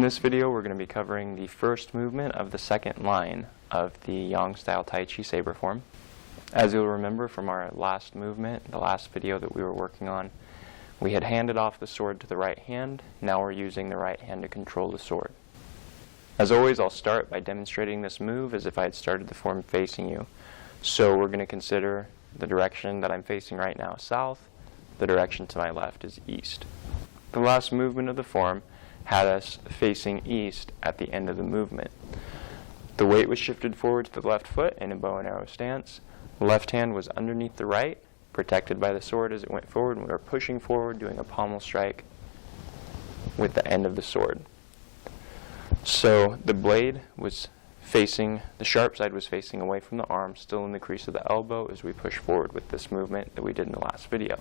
In this video, we're going to be covering the first movement of the second line of the Yang Tai Chi Saber Form. As you'll remember from our last movement, the last video that we were working on, we had handed off the sword to the right hand. Now we're using the right hand to control the sword. As always, I'll start by demonstrating this move as if I had started the form facing you. So we're going to consider the direction that I'm facing right now south. The direction to my left is east. The last movement of the form had us facing east at the end of the movement. The weight was shifted forward to the left foot in a bow and arrow stance. The left hand was underneath the right, protected by the sword as it went forward, and we were pushing forward, doing a pommel strike with the end of the sword. So the blade was facing, the sharp side was facing away from the arm, still in the crease of the elbow as we push forward with this movement that we did in the last video.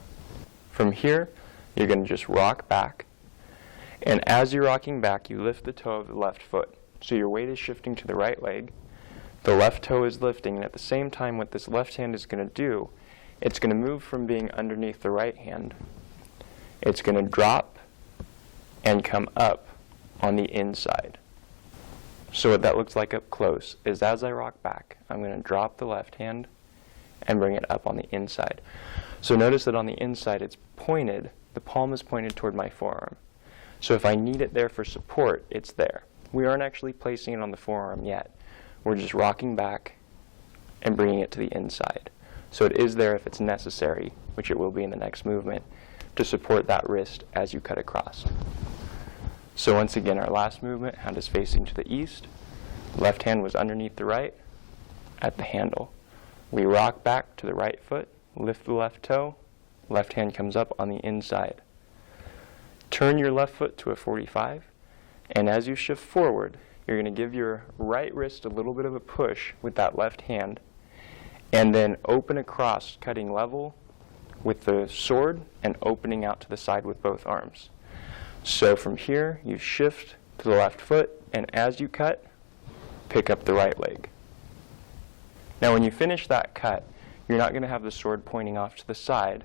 From here, you're going to just rock back, and as you're rocking back, you lift the toe of the left foot. So your weight is shifting to the right leg. The left toe is lifting, and at the same time, what this left hand is going to do, it's going to move from being underneath the right hand. It's going to drop and come up on the inside. So what that looks like up close is as I rock back, I'm going to drop the left hand and bring it up on the inside. So notice that on the inside it's pointed, the palm is pointed toward my forearm. So if I need it there for support, it's there. We aren't actually placing it on the forearm yet. We're just rocking back and bringing it to the inside. So it is there if it's necessary, which it will be in the next movement, to support that wrist as you cut across. So once again, our last movement had us facing to the east. Left hand was underneath the right at the handle. We rock back to the right foot, lift the left toe, left hand comes up on the inside. Turn your left foot to a 45, and as you shift forward, you're going to give your right wrist a little bit of a push with that left hand, and then open across, cutting level with the sword and opening out to the side with both arms. So from here, you shift to the left foot, and as you cut, pick up the right leg. Now when you finish that cut, you're not going to have the sword pointing off to the side.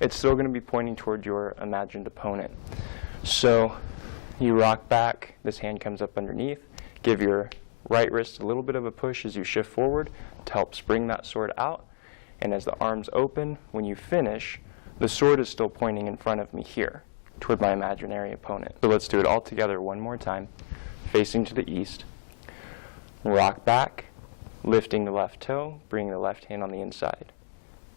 It's still going to be pointing toward your imagined opponent. So you rock back, this hand comes up underneath, give your right wrist a little bit of a push as you shift forward to help spring that sword out, and as the arms open, when you finish, the sword is still pointing in front of me here, toward my imaginary opponent. So let's do it all together one more time, facing to the east, rock back, lifting the left toe, bringing the left hand on the inside.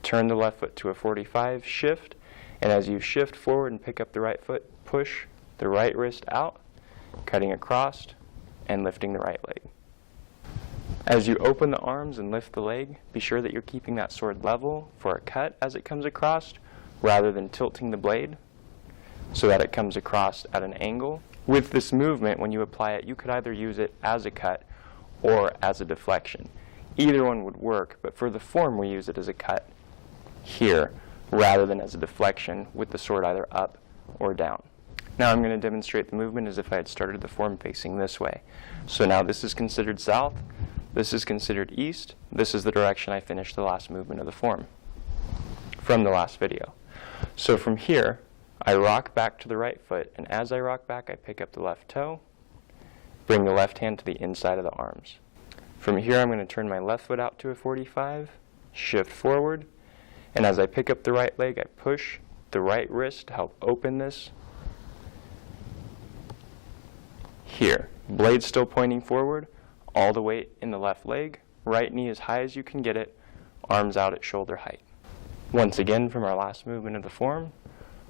Turn the left foot to a 45, shift, and as you shift forward and pick up the right foot, push the right wrist out, cutting across and lifting the right leg. As you open the arms and lift the leg, be sure that you're keeping that sword level for a cut as it comes across, rather than tilting the blade so that it comes across at an angle. With this movement, when you apply it, you could either use it as a cut or as a deflection. Either one would work, but for the form we use it as a cut here rather than as a deflection with the sword either up or down. Now I'm going to demonstrate the movement as if I had started the form facing this way. So now this is considered south, this is considered east, this is the direction I finished the last movement of the form from the last video. So from here, I rock back to the right foot, and as I rock back, I pick up the left toe, bring the left hand to the inside of the arms. From here, I'm going to turn my left foot out to a 45, shift forward, and as I pick up the right leg, I push the right wrist to help open this here. Blade still pointing forward, all the weight in the left leg, right knee as high as you can get it, arms out at shoulder height. Once again, from our last movement of the form,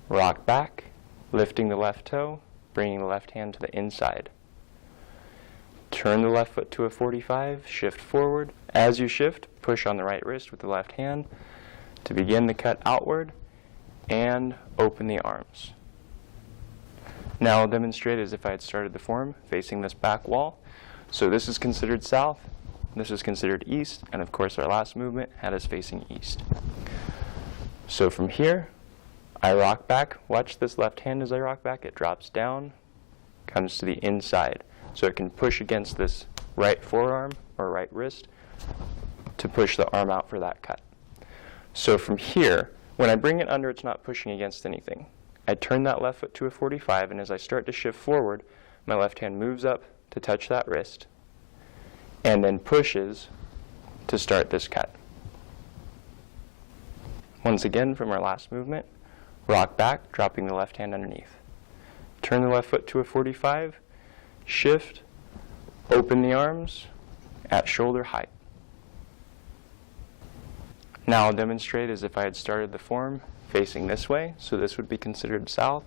rock back, lifting the left toe, bringing the left hand to the inside. Turn the left foot to a 45, shift forward. As you shift, push on the right wrist with the left hand to begin the cut outward and open the arms. Now I'll demonstrate as if I had started the form facing this back wall. So this is considered south, this is considered east, and of course our last movement had us facing east. So from here, I rock back. Watch this left hand as I rock back. It drops down, comes to the inside. So it can push against this right forearm or right wrist to push the arm out for that cut. So from here, when I bring it under, it's not pushing against anything. I turn that left foot to a 45, and as I start to shift forward, my left hand moves up to touch that wrist, and then pushes to start this cut. Once again, from our last movement, rock back, dropping the left hand underneath. Turn the left foot to a 45, shift, open the arms at shoulder height. Now I'll demonstrate as if I had started the form facing this way, so this would be considered south.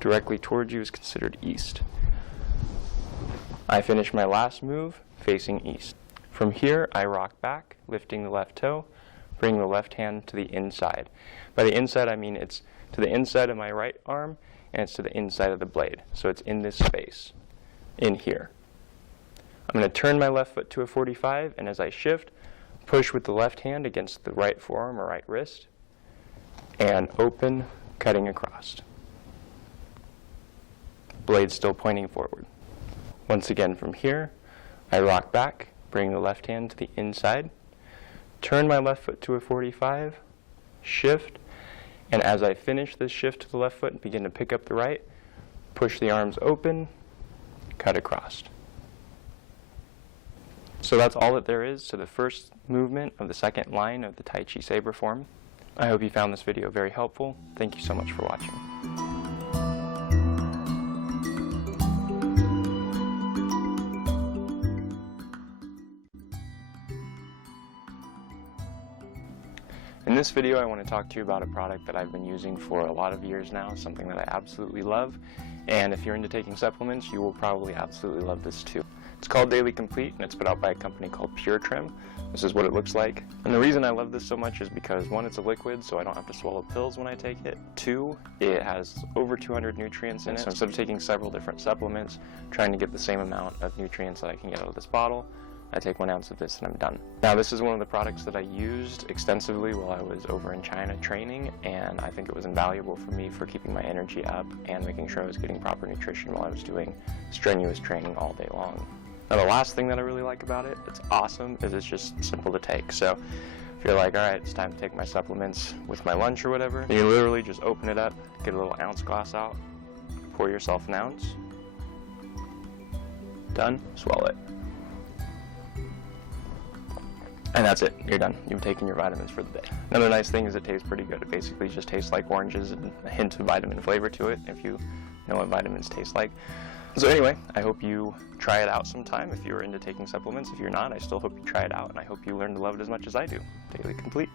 Directly towards you is considered east. I finish my last move facing east. From here, I rock back, lifting the left toe, bring the left hand to the inside. By the inside, I mean it's to the inside of my right arm, and it's to the inside of the blade. So it's in this space, in here. I'm going to turn my left foot to a 45, and as I shift, push with the left hand against the right forearm or right wrist, and open, cutting across. Blade still pointing forward. Once again from here, I rock back, bring the left hand to the inside, turn my left foot to a 45, shift, and as I finish this shift to the left foot and begin to pick up the right, push the arms open, cut across. So that's all that there is to the first movement of the second line of the Tai Chi Saber Form. I hope you found this video very helpful. Thank you so much for watching. In this video, I want to talk to you about a product that I've been using for a lot of years now, something that I absolutely love. And if you're into taking supplements, you will probably absolutely love this too. It's called Daily Complete, and it's put out by a company called Pure Trim. This is what it looks like. And the reason I love this so much is because, one, it's a liquid, so I don't have to swallow pills when I take it. Two, it has over 200 nutrients in it, so instead of taking several different supplements, trying to get the same amount of nutrients that I can get out of this bottle, I take 1 ounce of this and I'm done. Now, this is one of the products that I used extensively while I was over in China training, and I think it was invaluable for me for keeping my energy up and making sure I was getting proper nutrition while I was doing strenuous training all day long. Now, the last thing that I really like about it, it's awesome, is it's just simple to take. So if you're like, all right, it's time to take my supplements with my lunch or whatever, you literally just open it up, get a little ounce glass out, pour yourself an ounce, done, swallow it. And that's it, you're done. You've taken your vitamins for the day. Another nice thing is it tastes pretty good. It basically just tastes like oranges and a hint of vitamin flavor to it, if you know what vitamins taste like. So anyway, I hope you try it out sometime if you're into taking supplements. If you're not, I still hope you try it out, and I hope you learn to love it as much as I do. Daily Complete.